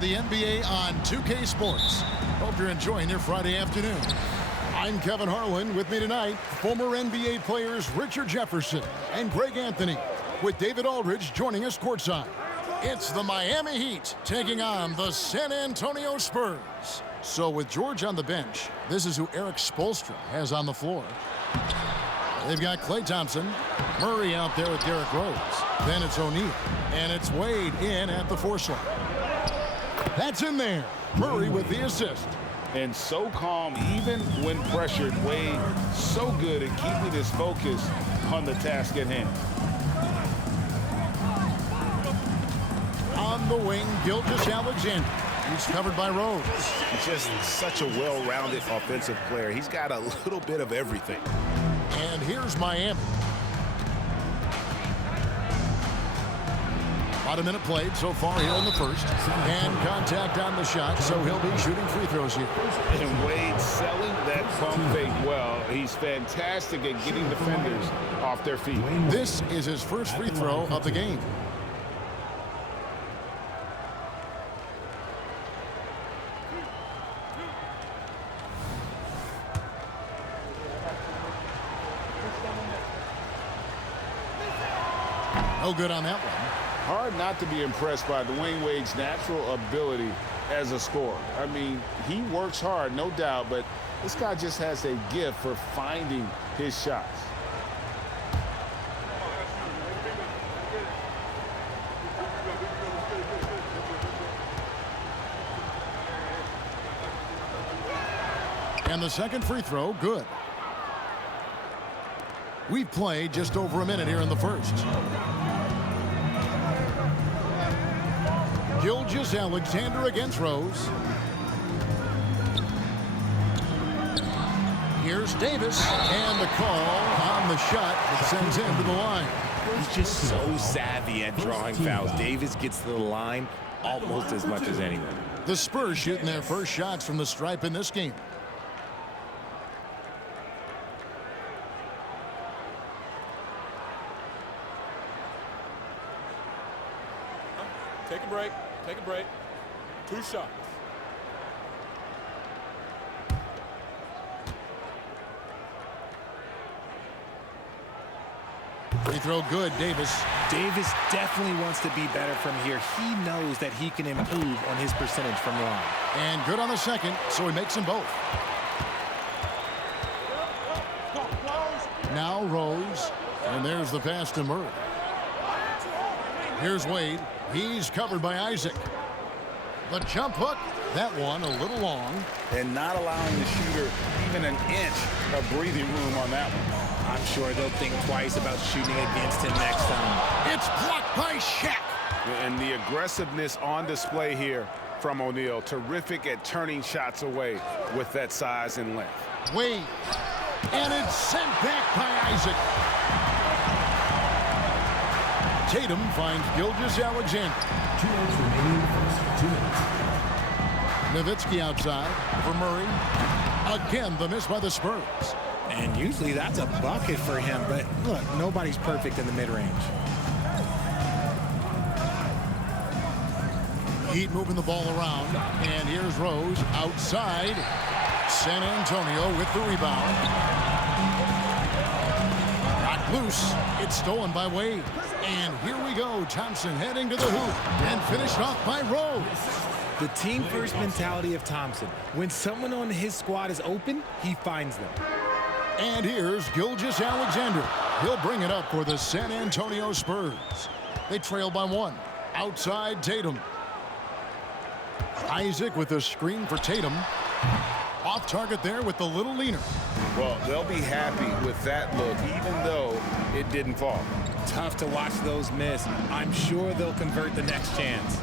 the NBA on 2K Sports. Hope you're enjoying your Friday afternoon. I'm Kevin Harlan. With me tonight, former NBA players Richard Jefferson and Greg Anthony, with David Aldridge joining us courtside. It's the Miami Heat taking on the San Antonio Spurs. So with George on the bench, this is who Eric Spoelstra has on the floor. They've got Klay Thompson, Murray out there with Derrick Rose. Then it's O'Neal, and it's Wade in at the 4 slot. That's in there. Murray with the assist. And so calm, even when pressured. Wade so good at keeping his focus on the task at hand. On the wing, Gilgeous-Alexander. He's covered by Rose. He's just such a well-rounded offensive player. He's got a little bit of everything. And here's Miami. About a minute played so far here in the first. And contact on the shot, so he'll be shooting free throws here. And Wade selling that pump fake well. He's fantastic at getting defenders off their feet. This is his first free throw of the game. No good on that one. Hard not to be impressed by Dwayne Wade's natural ability as a scorer. I mean, he works hard, no doubt, but this guy just has a gift for finding his shots. And the second free throw, good. We've played just over a minute here in the first. Gilgeous-Alexander against Rose. Here's Davis, and the call on the shot that sends him to the line. He's just so savvy at drawing fouls. Davis gets to the line almost as much as anyone. The Spurs shooting their first shots from the stripe in this game. Take a break. Take a break. 2 shots. Free throw good, Davis. Davis definitely wants to be better from here. He knows that he can improve on his percentage from the line. And good on the second, so he makes them both. Now Rose, and there's the pass to Murray. Here's Wade. He's covered by Isaac. The jump hook, that one a little long. And not allowing the shooter even an inch of breathing room on that one. I'm sure they'll think twice about shooting against him next time. It's blocked by Shaq. And the aggressiveness on display here from O'Neal. Terrific at turning shots away with that size and length. Wade. And it's sent back by Isaac. Tatum finds Gilgeous-Alexander. 2 minutes remaining in the first. 2 minutes. Nowitzki outside for Murray. Again, the miss by the Spurs. And usually that's a bucket for him, but look, nobody's perfect in the mid-range. Heat moving the ball around, and here's Rose outside. San Antonio with the rebound. Knocked loose. It's stolen by Wade. And here we go. Thompson heading to the hoop and finished off by Rose. The team-first mentality of Thompson. When someone on his squad is open, he finds them. And here's Gilgeous-Alexander. He'll bring it up for the San Antonio Spurs. They trail by 1. Outside Tatum. Isaac with the screen for Tatum. Off target there with the little leaner. Well, they'll be happy with that look, even though it didn't fall. Tough to watch those miss. I'm sure they'll convert the next chance.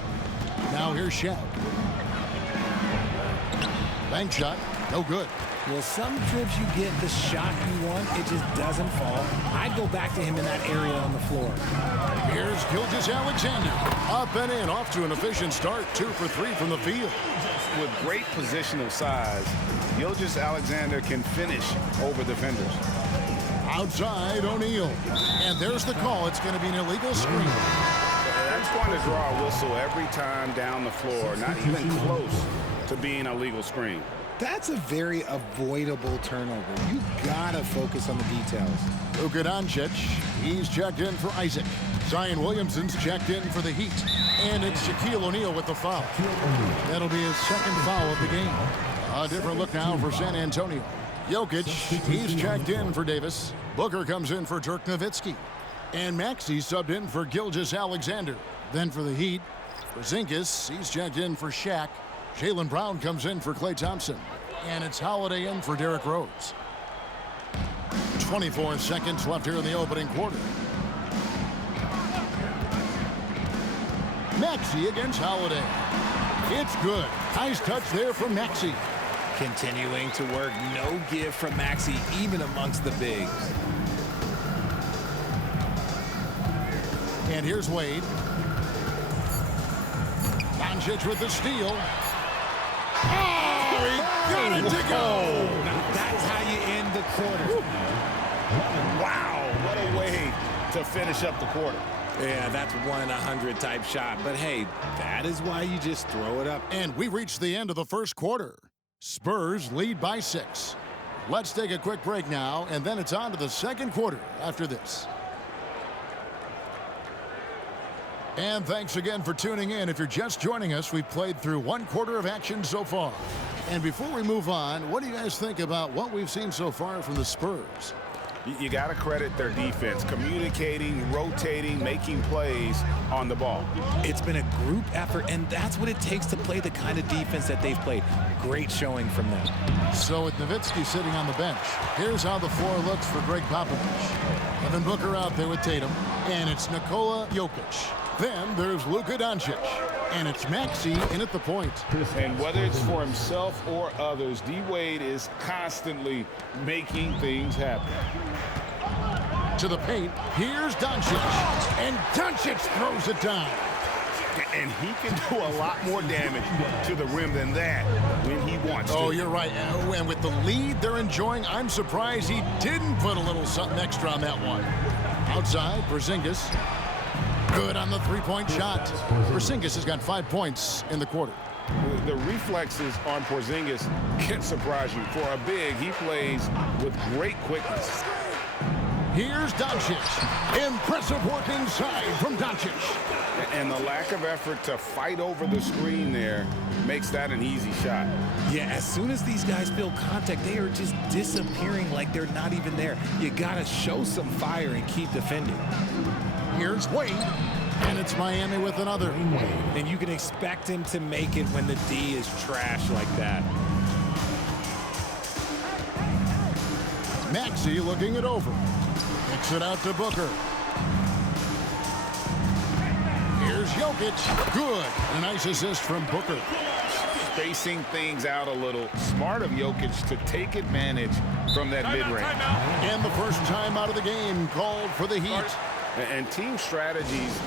Now here's Shaq. Bank shot, no good. Well, some trips you get the shot you want, it just doesn't fall. I'd go back to him in that area on the floor. Here's Gilgeous-Alexander. Up and in, off to an efficient start. 2 for 3 from the field. With great positional size, Gilgeous-Alexander can finish over defenders. Outside O'Neal. And there's the call. It's going to be an illegal screen. That's He's going to draw a whistle every time down the floor, not even close to being a legal screen. That's a very avoidable turnover. You gotta focus on the details. Luka Doncic, he's checked in for Isaac. Zion Williamson's checked in for the Heat. And it's Shaquille O'Neal with the foul. That'll be his second foul of the game. A different look now for San Antonio. Jokic, he's checked in for Davis. Booker comes in for Dirk Nowitzki. And Maxey subbed in for Gilgeous-Alexander. Then for the Heat, Porzingis, he's checked in for Shaq. Jaylen Brown comes in for Klay Thompson. And it's Holiday in for Derrick Rose. 24 seconds left here in the opening quarter. Maxey against Holiday. It's good. Nice touch there from Maxey. Continuing to work, no give from Maxey, even amongst the bigs. And here's Wade. Doncic with the steal. Oh, he got it to go. Now that's how you end the quarter. Wow, what a way to finish up the quarter. Yeah, that's 1 in 100 type shot. But hey, that is why you just throw it up. And we reached the end of the first quarter. Spurs lead by 6. Let's take a quick break now, and then it's on to the second quarter after this. And thanks again for tuning in. If you're just joining us, we've played through 1 quarter of action so far. And before we move on, what do you guys think about what we've seen so far from the Spurs? You got to credit their defense, communicating, rotating, making plays on the ball. It's been a group effort, and that's what it takes to play the kind of defense that they've played. Great showing from them. So with Nowitzki sitting on the bench, here's how the floor looks for Greg Popovich. Evan Booker out there with Tatum, and it's Nikola Jokic. Then there's Luka Doncic, and it's Maxey in at the point. And whether it's for himself or others, D-Wade is constantly making things happen. To the paint, here's Doncic, and Doncic throws it down. And he can do a lot more damage to the rim than that when he wants to. Oh, you're right. And with the lead they're enjoying, I'm surprised he didn't put a little something extra on that one. Outside, Porzingis. Good on the three-point shot. Porzingis has got 5 points in the quarter. The reflexes on Porzingis can surprise you. For a big, he plays with great quickness. Here's Doncic. Impressive work inside from Doncic. And the lack of effort to fight over the screen there makes that an easy shot. Yeah, as soon as these guys feel contact, they are just disappearing like they're not even there. You got to show some fire and keep defending. Here's Wade, and it's Miami with another. And you can expect him to make it when the D is trash like that. Maxey looking it over. Kicks it out to Booker. Here's Jokic. Good. A nice assist from Booker. Spacing things out a little. Smart of Jokic to take advantage from that mid-range. And the first time out of the game called for the Heat. And team strategies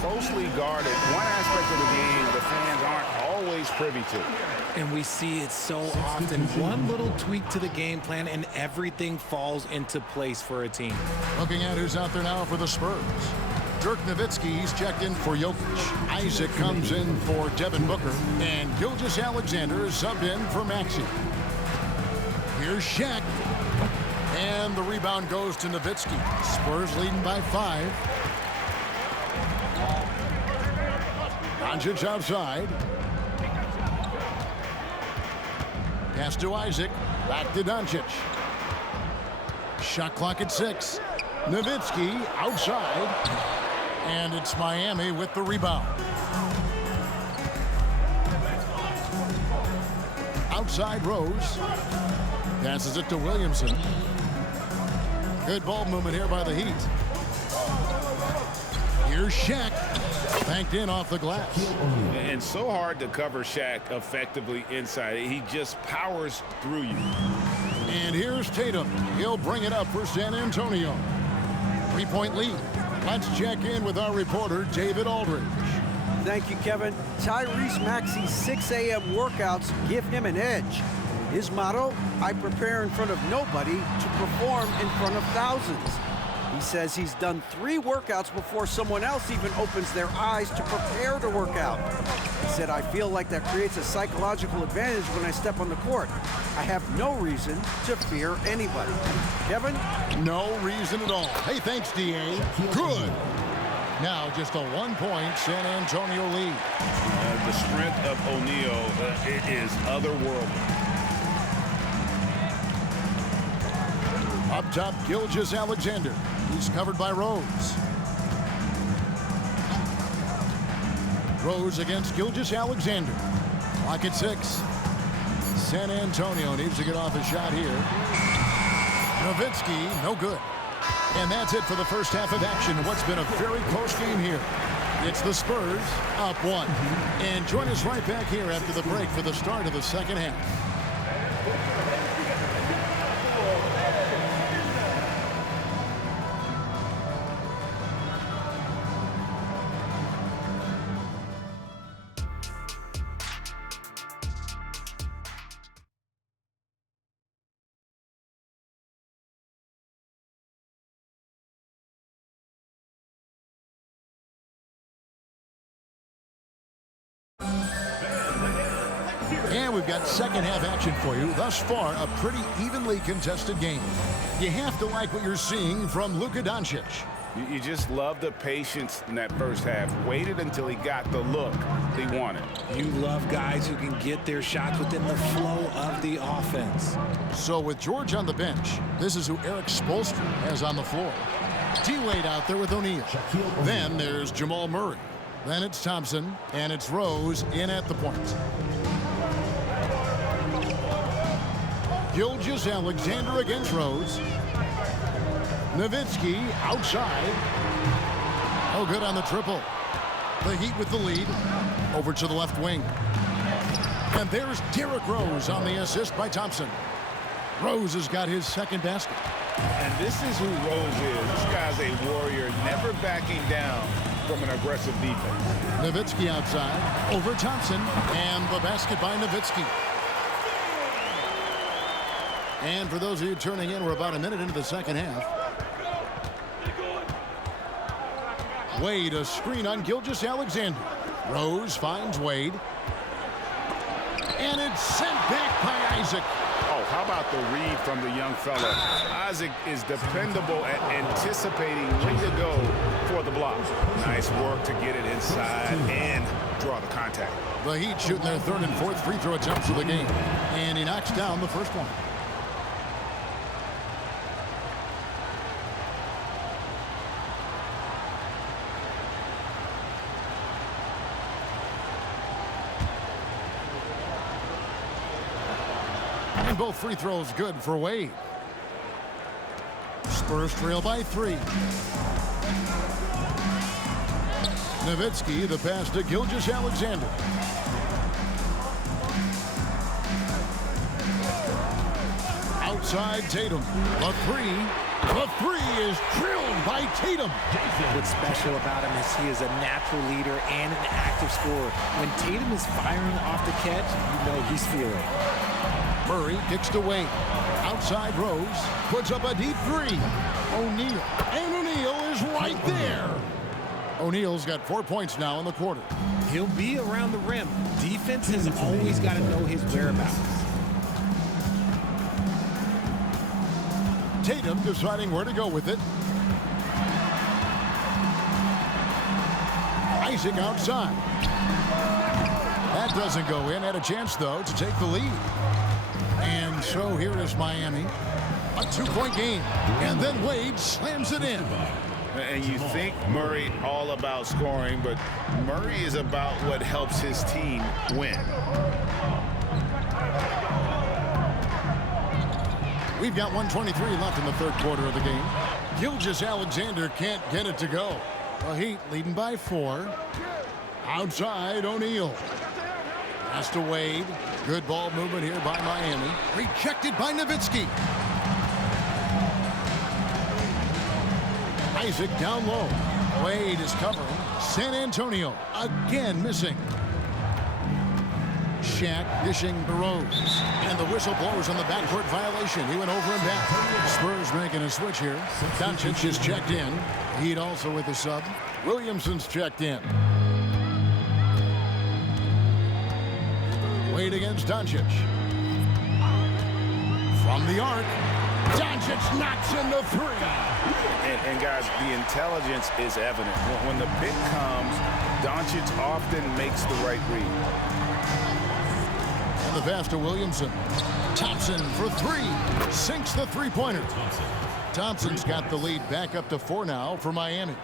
closely guarded. One aspect of the game the fans aren't always privy to. And we see it so often. One little tweak to the game plan and everything falls into place for a team. Looking at who's out there now for the Spurs. Dirk Nowitzki, he's checked in for Jokic. Isaac comes in for Devin Booker. And Gilgeous-Alexander is subbed in for Maxey. Here's Shaq. And the rebound goes to Nowitzki. Spurs leading by 5. Doncic outside. Pass to Isaac. Back to Doncic. Shot clock at 6. Nowitzki outside. And it's Miami with the rebound. Outside Rose. Passes it to Williamson. Good ball movement here by the Heat. Here's Shaq. Banked in off the glass. And so hard to cover Shaq effectively inside. He just powers through you. And here's Tatum. He'll bring it up for San Antonio. 3-point lead. Let's check in with our reporter, David Aldridge. Thank you, Kevin. Tyrese Maxey's 6 a.m. workouts give him an edge. His motto, I prepare in front of nobody to perform in front of thousands. He says he's done 3 workouts before someone else even opens their eyes to prepare to work out. He said, I feel like that creates a psychological advantage when I step on the court. I have no reason to fear anybody. Kevin? No reason at all. Hey, thanks, D.A. Good. Now just a 1-point San Antonio lead. The strength of O'Neal it is otherworldly. Up top, Gilgeous-Alexander. He's covered by Rose. Rose against Gilgeous-Alexander. Clock at 6. San Antonio needs to get off a shot here. Nowitzki, no good. And that's it for the first half of action. What's been a very close game here. It's the Spurs up 1. And join us right back here after the break for the start of the second half. And we've got second half action for you. Thus far, a pretty evenly contested game. You have to like what you're seeing from Luka Doncic. You just love the patience in that first half. Waited until he got the look he wanted. You love guys who can get their shots within the flow of the offense. So with George on the bench, this is who Eric Spoelstra has on the floor. D-Wade out there with O'Neal. Then there's Jamal Murray. Then it's Thompson, and it's Rose in at the point. Gilgeous-Alexander against Rose. Nowitzki outside. Oh, good on the triple. The Heat with the lead. Over to the left wing. And there's Derrick Rose on the assist by Thompson. Rose has got his second basket. And this is who Rose is. This guy's a warrior, never backing down from an aggressive defense. Nowitzki outside. Over Thompson. And the basket by Nowitzki. And for those of you turning in, we're about a minute into the second half. Wade, a screen on Gilgeous-Alexander. Rose finds Wade. And it's sent back by Isaac. Oh, how about the read from the young fella? Isaac is dependable at anticipating when to go for the block. Nice work to get it inside and draw the contact. The Heat shooting their third and fourth free throw attempts of the game. And he knocks down the first one. And both free throws good for Wade. Spurs trail by 3. Nowitzki, the pass to Gilgeous-Alexander. Outside Tatum. The three is drilled by Tatum. What's special about him is he is a natural leader and an active scorer. When Tatum is firing off the catch, you know he's feeling it. Murray kicks to Wade. Outside Rose. Puts up a deep 3. O'Neal. And O'Neal is right there. O'Neal's got 4 points now in the quarter. He'll be around the rim. Defense has always got to know his whereabouts. Tatum deciding where to go with it. Isaac outside. That doesn't go in. Had a chance, though, to take the lead. And so here is Miami. A 2-point game. And then Wade slams it in. And you think Murray all about scoring, but Murray is about what helps his team win. We've got 1:23 left in the third quarter of the game. Gilgeous-Alexander can't get it to go. The Heat leading by 4. Outside O'Neal. Pass to Wade. Good ball movement here by Miami. Rejected by Nowitzki. Isaac down low. Wade is covering. San Antonio again missing. Shaq dishing the Rose. And the whistle blows on the backcourt violation. He went over and back. Spurs making a switch here. Doncic is checked in. Heat also with the sub. Williamson's checked in. Wade against Doncic. From the arc. Doncic knocks in the three. And guys, the intelligence is evident. When the pick comes, Doncic often makes the right read. And the pass to Williamson. Thompson for three. Sinks the three-pointer. Thompson's got the lead back up to 4 now for Miami.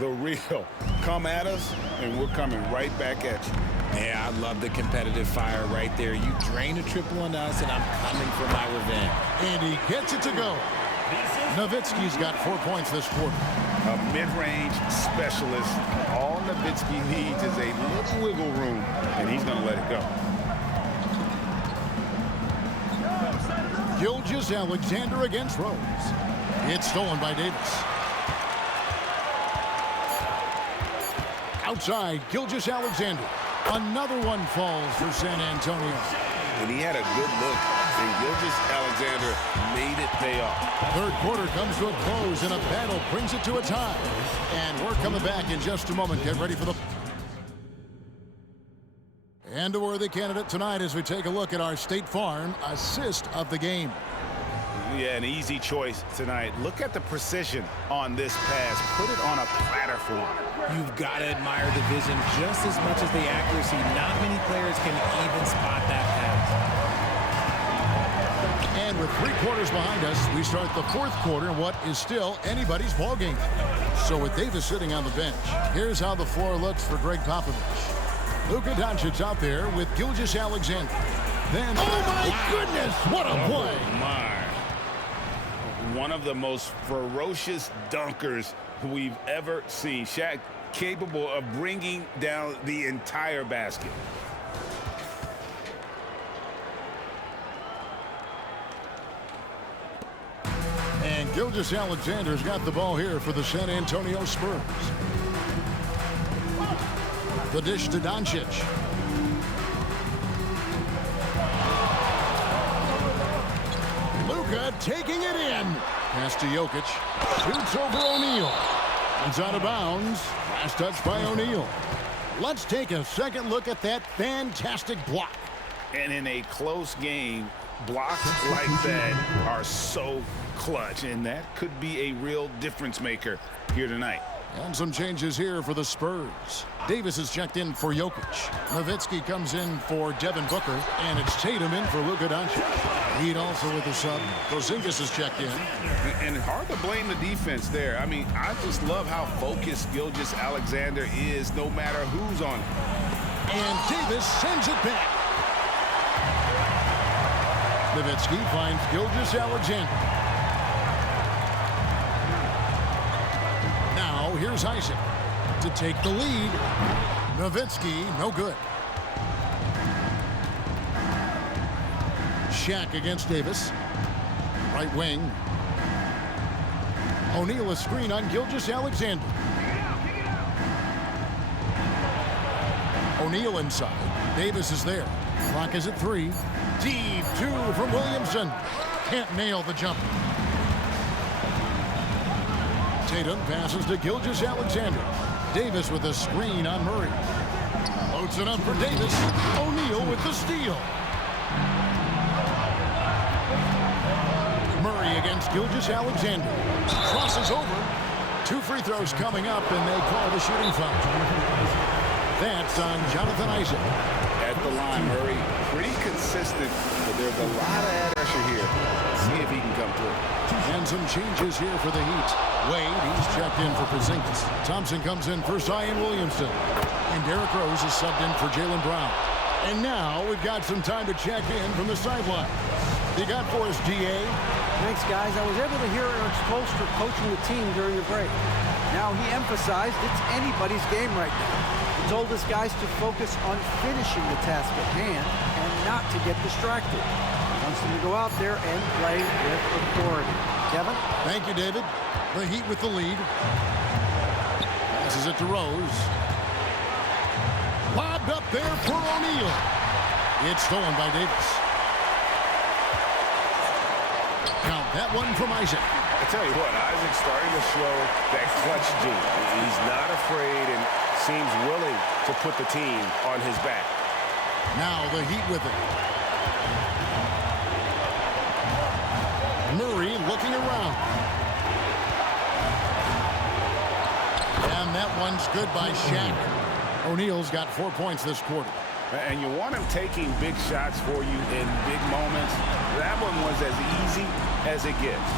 The real. Come at us, and we're coming right back at you. Yeah, I love the competitive fire right there. You drain a triple on us, and I'm coming for my revenge. And he gets it to go. Nowitzki's got 4 points this quarter. A mid-range specialist. All Nowitzki needs is a little wiggle room, and he's going to let it go. Gilgeous-Alexander against Rose. It's stolen by Davis. Outside, Gilgeous-Alexander. Another one falls for San Antonio. And he had a good look, and Gilgeous-Alexander made it pay off. Third quarter comes to a close, and a battle brings it to a tie. And we're coming back in just a moment. Get ready for the... And a worthy candidate tonight as we take a look at our State Farm assist of the game. Yeah, an easy choice tonight. Look at the precision on this pass. Put it on a platter for him. You've got to admire the vision just as much as the accuracy. Not many players can even spot that pass. And with 3 quarters behind us, we start the 4th quarter in what is still anybody's ballgame. So with Davis sitting on the bench, here's how the floor looks for Greg Popovich. Luka Doncic out there with Gilgeous-Alexander. Then, oh my goodness, what a play! Oh my. One of the most ferocious dunkers we've ever seen. Shaq capable of bringing down the entire basket. And Gilgeous-Alexander's got the ball here for the San Antonio Spurs. The dish to Doncic. Luka taking it in. Pass to Jokic. Shoots over O'Neal. It's out of bounds. Last touch by O'Neal. Let's take a second look at that fantastic block. And in a close game, blocks like that are so clutch, and that could be a real difference maker here tonight. And some changes here for the Spurs. Davis is checked in for Jokic. Nowitzki comes in for Devin Booker, and it's Tatum in for Luka Doncic. Heat also with the sub. Porzingis is checked in. And hard to blame the defense there. I mean, I just love how focused Gilgeous-Alexander is no matter who's on it. And Davis sends it back. Nowitzki finds Gilgeous-Alexander. Now here's Isaac to take the lead. Nowitzki, no good. Shaq against Davis. Right wing. O'Neal a screen on Gilgeous-Alexander. O'Neal inside. Davis is there. Clock is at 3. Deep 2 from Williamson. Can't nail the jumper. Tatum passes to Gilgeous-Alexander. Davis with a screen on Murray. Loads it up for Davis. O'Neal with the steal. Murray against Gilgeous-Alexander. Crosses over. 2 free throws coming up, and they call the shooting foul. That's on Jonathan Isaac. At the line, Murray, pretty consistent, but there's a lot of pressure here. See if he can come through. And some changes here for the Heat. Wade, he's checked in for Porzingis. Thompson comes in for Zion Williamson. And Derrick Rose is subbed in for Jaylen Brown. And now we've got some time to check in from the sideline. You got for us, DA? Thanks, guys. I was able to hear Eric Spoelstra coaching the team during the break. Now, he emphasized it's anybody's game right now. He told his guys to focus on finishing the task at hand and not to get distracted. He wants them to go out there and play with authority. Kevin? Thank you, David. The Heat with the lead. Passes it to Rose. Lobbed up there for O'Neal. It's stolen by Davis. Count that one from Isaac. I tell you what, Isaac's starting to show that clutch gene. He's not afraid and seems willing to put the team on his back. Now the Heat with it. Murray looking around. And that one's good by Shaq. O'Neal's got 4 points this quarter. And you want him taking big shots for you in big moments. That one was as easy as it gets.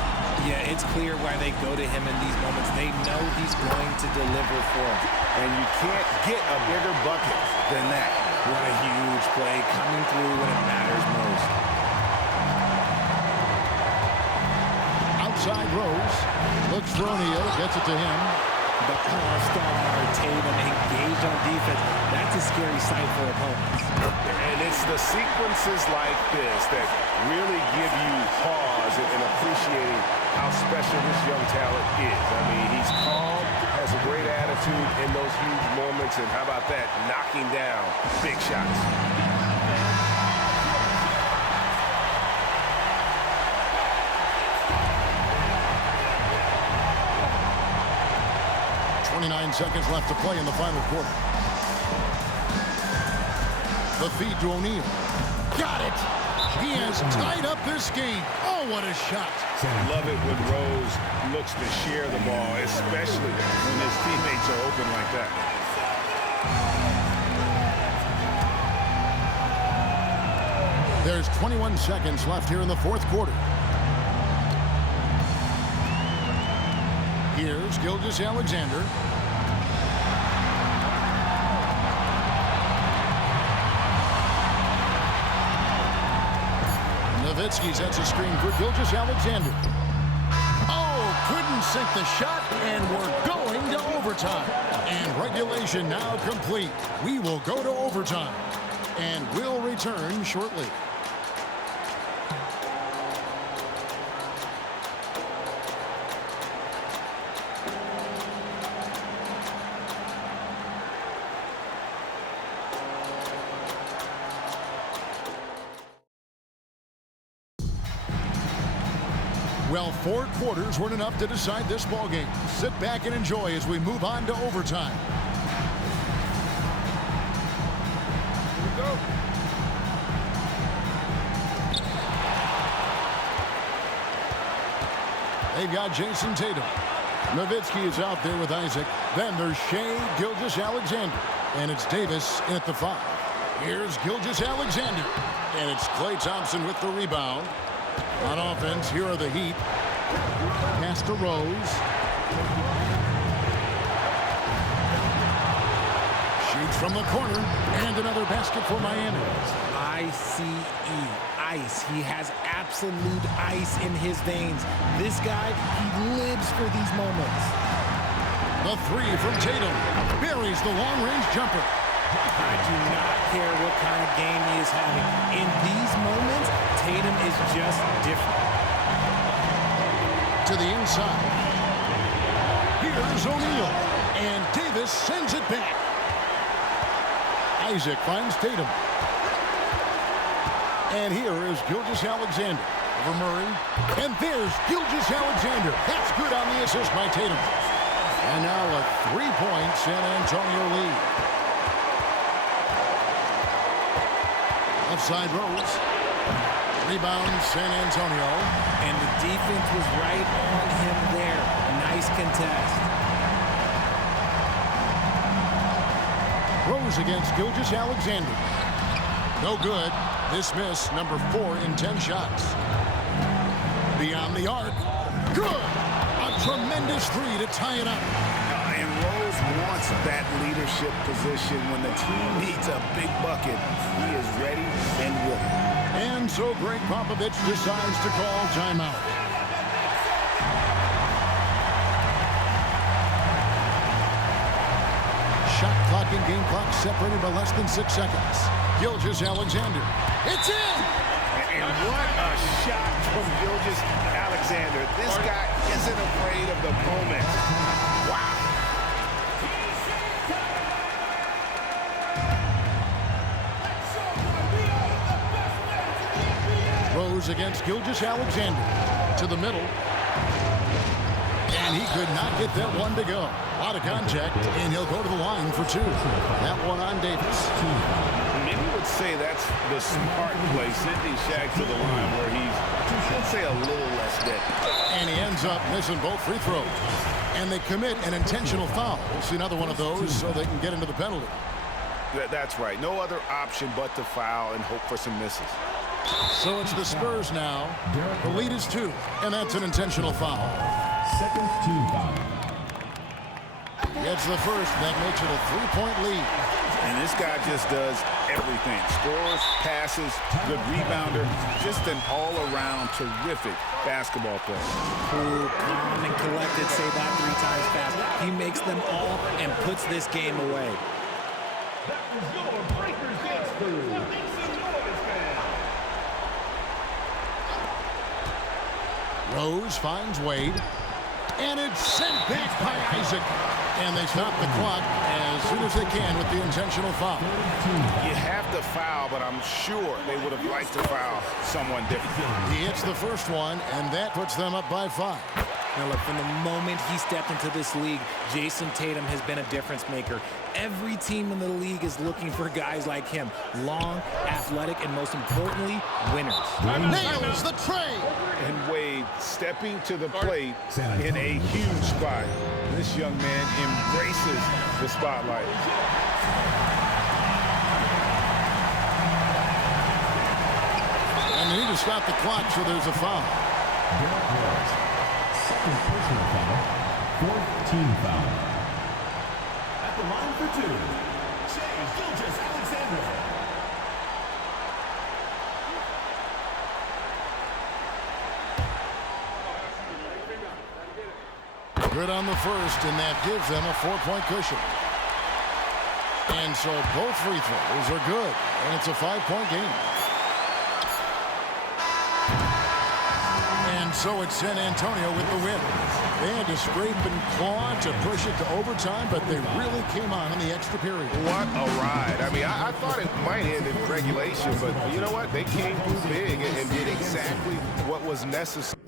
Yeah, it's clear why they go to him in these moments. They know he's going to deliver for them. And you can't get a bigger bucket than that. What a huge play coming through when it matters most. Outside Rose. Looks for O'Neal. Gets it to him. The all-star Tatum engaged on defense. That's a scary sight for opponents. And it's the sequences like this that really give you pause in appreciating how special this young talent is. I mean, he's calm, has a great attitude in those huge moments, and how about that, knocking down big shots. 29 seconds left to play in the final quarter. The feed to O'Neal. Got it! He has tied up this game. Oh, what a shot. Love it when Rose looks to share the ball, especially when his teammates are open like that. There's 21 seconds left here in the fourth quarter. Here's Gilgeous-Alexander. Nowitzki sets a screen for Gilgeous-Alexander. Oh, couldn't sink the shot, and we're going to overtime. And regulation now complete. We will go to overtime, and we'll return shortly. Well, 4 quarters weren't enough to decide this ballgame. Sit back and enjoy as we move on to overtime. Here we go. They've got Jason Tatum. Nowitzki is out there with Isaac. Then there's Shea Gilgeous-Alexander. And it's Davis in at the 5. Here's Gilgeous-Alexander. And it's Klay Thompson with the rebound. On offense, here are the Heat. Pass to Rose. Shoots from the corner. And another basket for Miami. I-C-E, ice. He has absolute ice in his veins. This guy, he lives for these moments. The 3 from Tatum. Buries the long-range jumper. I do not care what kind of game he is having. In these moments, Tatum is just different. To the inside. Here's O'Neal. And Davis sends it back. Isaac finds Tatum. And here is Gilgeous-Alexander over Murray. And there's Gilgeous-Alexander. That's good on the assist by Tatum. And now a 3-point San Antonio lead. Outside Rose. Rebound San Antonio. And the defense was right on him there. Nice contest. Rose against Gilgeous-Alexander. No good. This miss, number 4 in 10 shots. Beyond the arc. Good. A tremendous 3 to tie it up. And Rose wants that leadership position. When the team needs a big bucket, he is ready and willing. And so Greg Popovich decides to call timeout. Shot clock and game clock separated by less than 6 seconds. Gilgeous-Alexander. It's in! And what a shot from Gilgeous-Alexander. This guy isn't afraid of the moment. Wow. Rose against Gilgeous-Alexander. To the middle. And he could not get that one to go. Out of contact, and he'll go to the line for 2. That one on Davis. Many would say that's the smart play, sending Shaq to the line where he's, let's say, a little less dead. And he ends up missing both free throws. And they commit an intentional foul. We'll see another one of those so they can get into the penalty. That's right. No other option but to foul and hope for some misses. So it's the Spurs now. The lead is 2, and that's an intentional foul. Second team foul. Gets the first. That makes it a 3-point lead. And this guy just does everything. Scores, passes, good rebounder. Just an all-around terrific basketball player. Cool, calm, and collected. Say that 3 times fast. He makes them all and puts this game away. That was your Breakers Dance Crew. Make some noise, fans. Rose finds Wade. And it's sent back by Isaac. And they stop the clock as soon as they can with the intentional foul. You have to foul, but I'm sure they would have liked to foul someone different. He hits the first one, and that puts them up by 5. Now look, from the moment he stepped into this league, Jason Tatum has been a difference maker. Every team in the league is looking for guys like him. Long, athletic, and most importantly, winners. Nails the tray. And Wade stepping to the plate in a huge spot. This young man embraces the spotlight. And they need to stop the clock, so there's a foul. Derek Rose. Second personal foul. Fourth team foul. At the line for 2, Gilgeous-Alexander. Good on the first, and that gives them a 4-point cushion. And so both free throws are good, and it's a 5-point game. And so it's San Antonio with the win. They had to scrape and claw to push it to overtime, but they really came on in the extra period. What a ride. I mean, I thought it might end in regulation, but you know what? They came through big and did exactly what was necessary.